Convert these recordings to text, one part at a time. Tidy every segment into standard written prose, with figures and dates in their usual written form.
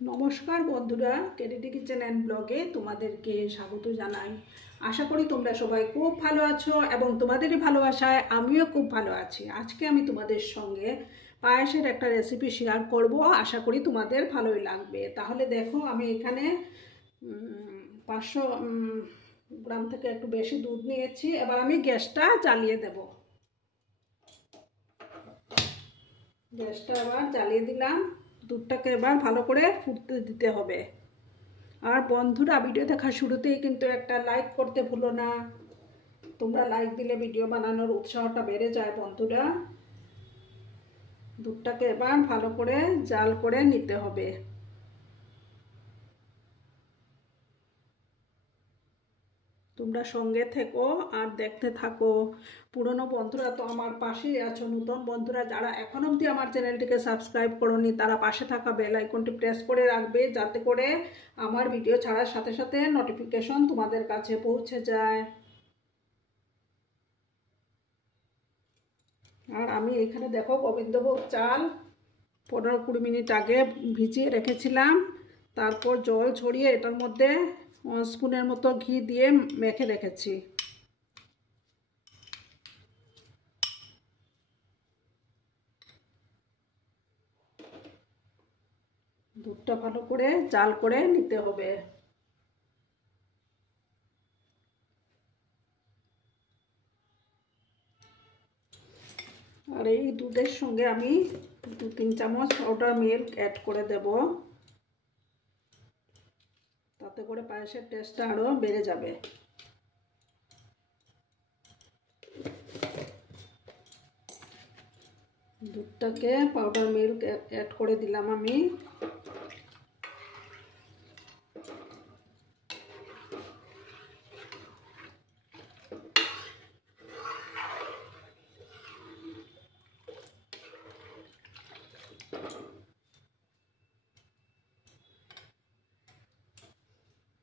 নমস্কার বন্ধুরা, KDD kitchen and ব্লগে তোমাদেরকে স্বাগত জানাই। আশা করি তোমরা সবাই খুব ভালো আছো এবং তোমাদেরই ভালোবাসায় আমিও খুব ভালো আছি। আজকে আমি তোমাদের সঙ্গে পায়েসের একটা রেসিপি শেয়ার করব, আশা করি তোমাদের ভালোই লাগবে। তাহলে দেখো, আমি এখানে 500 গ্রাম থেকে একটু বেশি দুধ নিয়েছি। এবার আমি গ্যাসটা জ্বালিয়ে দেব। গ্যাসটা এবার জ্বালিয়ে দিলাম। দুধটাকে এবার ভালো করে ফুটতে দিতে হবে। আর বন্ধুরা, ভিডিও দেখা শুরুতেই কিন্তু একটা লাইক করতে ভুলো না। তোমরা লাইক দিলে ভিডিও বানানোর উৎসাহটা বেড়ে যায় বন্ধুরা। দুধটাকে এবার ভালো করে জাল করে নিতে হবে। তোমরা সঙ্গে থেকো আর দেখতে থাকো। পুরনো বন্ধুরা তো আমার পাশেই আছো, নতুন বন্ধুরা যারা এখন অবধি আমার চ্যানেলটিকে সাবস্ক্রাইব করোনি তারা পাশে থাকা বেল আইকনটি প্রেস করে রাখবে, যাতে করে আমার ভিডিও ছাড়ার সাথে সাথে নোটিফিকেশন তোমাদের কাছে পৌঁছে যায়। আর আমি এখানে দেখো, গোবিন্দভোগ চাল 15-20 মিনিট আগে ভিজিয়ে রেখেছিলাম। তারপর জল ছড়িয়ে এটার মধ্যে 1 স্পুনের মতো ঘি দিয়ে মেখে রেখেছি। দুধটা ভালো করে জাল করে নিতে হবে। আর এই দুধের সঙ্গে আমি 2-3 চামচ পাউডার মিল্ক অ্যাড করে দেব, তাতে করে পায়েসের টেস্টটা আরও বেড়ে যাবে। দুধটাকে পাউডার মিল্ক অ্যাড করে দিলাম আমি।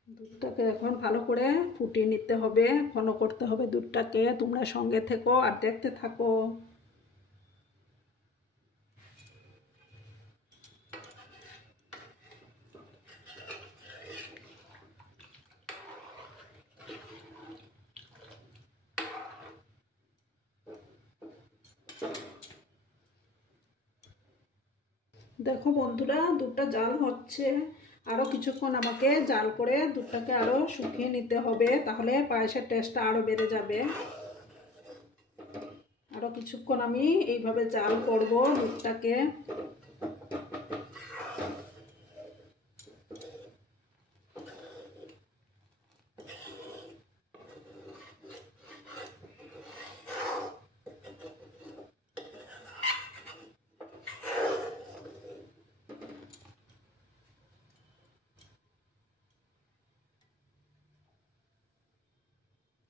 দুধটাকে এখন ভালো করে ফুটিয়ে নিতে হবে, ঘন করতে হবে দুধটাকে। তোমরা সঙ্গে থেকো আর দেখতে থাকো। দেখো বন্ধুরা, দুধটা জাল হচ্ছে। আরও কিছুক্ষণ আমাকে জাল করে দুধটাকে আরও শুকিয়ে নিতে হবে, তাহলে পায়েসের টেস্টটা আরও বেড়ে যাবে। আরও কিছুক্ষণ আমি এইভাবে জাল করব দুধটাকে।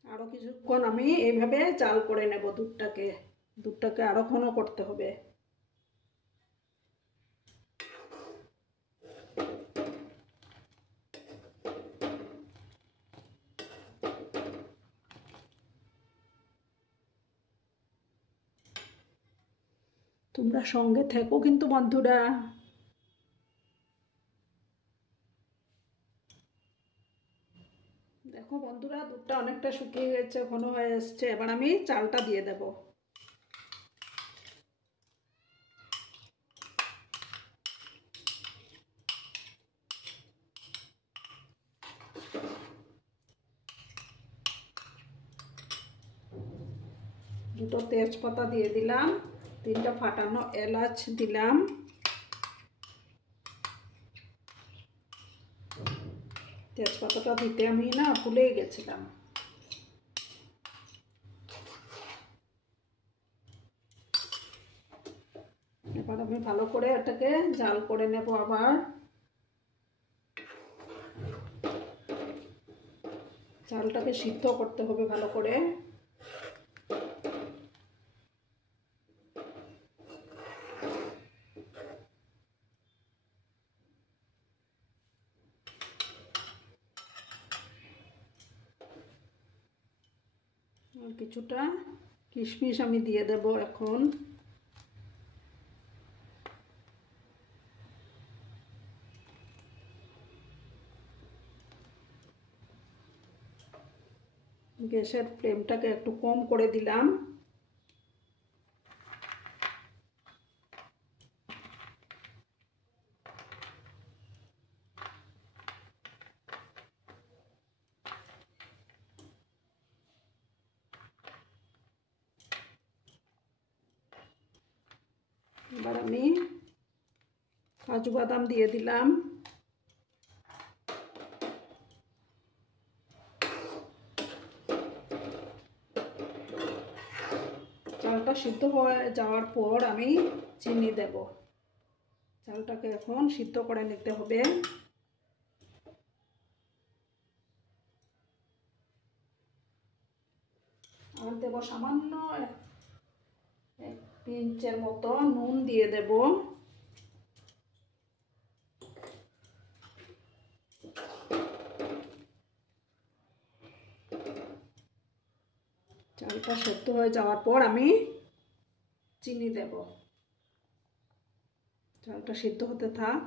আরও কিছুক্ষণ আমি এইভাবে জাল করে নেব দুধটাকে। দুধটাকে আরও ঘন করতে হবে। তোমরা সঙ্গে থেকো কিন্তু বন্ধুরা। দেখো বন্ধুরা, দুধটা অনেকটা শুকিয়ে গেছে, ঘন হয়ে এসছে। এবার আমি চালটা দিয়ে দেব। দুটো তেজপাতা দিয়ে দিলাম, 3টা ফাটানো এলাচ দিলাম, তেজপাতাটা দিতে আমি না ভুলেই গেছিলাম। এবার আমি ভালো করে এটাকে জাল করে নেব। আবার চালটাকে সিদ্ধ করতে হবে ভালো করে। আর কিছুটা কিশমিশ আমি দিয়ে দেব এখন। গ্যাসের ফ্লেমটাকে একটু কম করে দিলাম। এবার আমি কাজু বাদাম দিয়ে দিলাম। চালটা সিদ্ধ হয়ে যাওয়ার পর আমি চিনি দেব। চালটাকে এখন সিদ্ধ করে নিতে হবে। আর দেব সামান্য 1 পিঞ্চের মতো নুন দিয়ে দেব। চালটা সেদ্ধ হয়ে যাওয়ার পর আমি চিনি দেব। চালটা সিদ্ধ হতে থাক।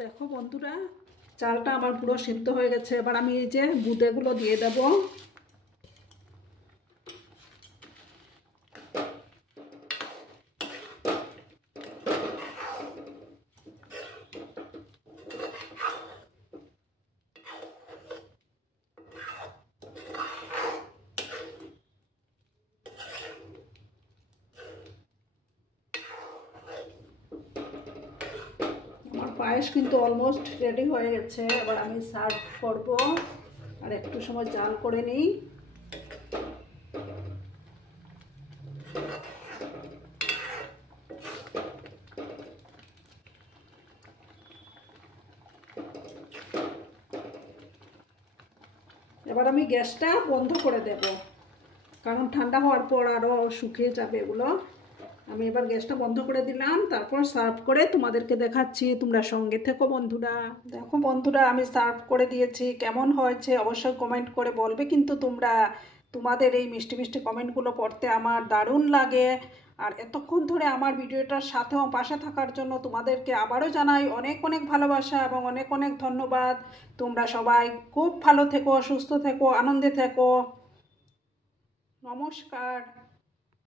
দেখো বন্ধুরা, চালটা আমার পুরো সিদ্ধ হয়ে গেছে। এবার আমি এই যে বুঁদেগুলো দিয়ে দেব। পায়েস কিন্তু অলমোস্ট রেডি হয়ে গেছে। এবার আমি সার্ভ করব। আর একটু সময় জাল করে নিই। এবার আমি গ্যাসটা বন্ধ করে দেব, কারণ ঠান্ডা হওয়ার পর আরও শুকিয়ে যাবে এগুলো। আমি এবার গ্যাসটা বন্ধ করে দিলাম, তারপর সার্ভ করে তোমাদেরকে দেখাচ্ছি। তোমরা সঙ্গে থেকো বন্ধুরা। দেখো বন্ধুরা, আমি সার্ভ করে দিয়েছি। কেমন হয়েছে অবশ্যই কমেন্ট করে বলবে কিন্তু তোমরা। তোমাদের এই মিষ্টি মিষ্টি কমেন্টগুলো পড়তে আমার দারুণ লাগে। আর এতক্ষণ ধরে আমার ভিডিওটার সাথেও পাশে থাকার জন্য তোমাদেরকে আবারও জানাই অনেক অনেক ভালোবাসা এবং অনেক অনেক ধন্যবাদ। তোমরা সবাই খুব ভালো থেকো, সুস্থ থেকো, আনন্দে থেকো। নমস্কার।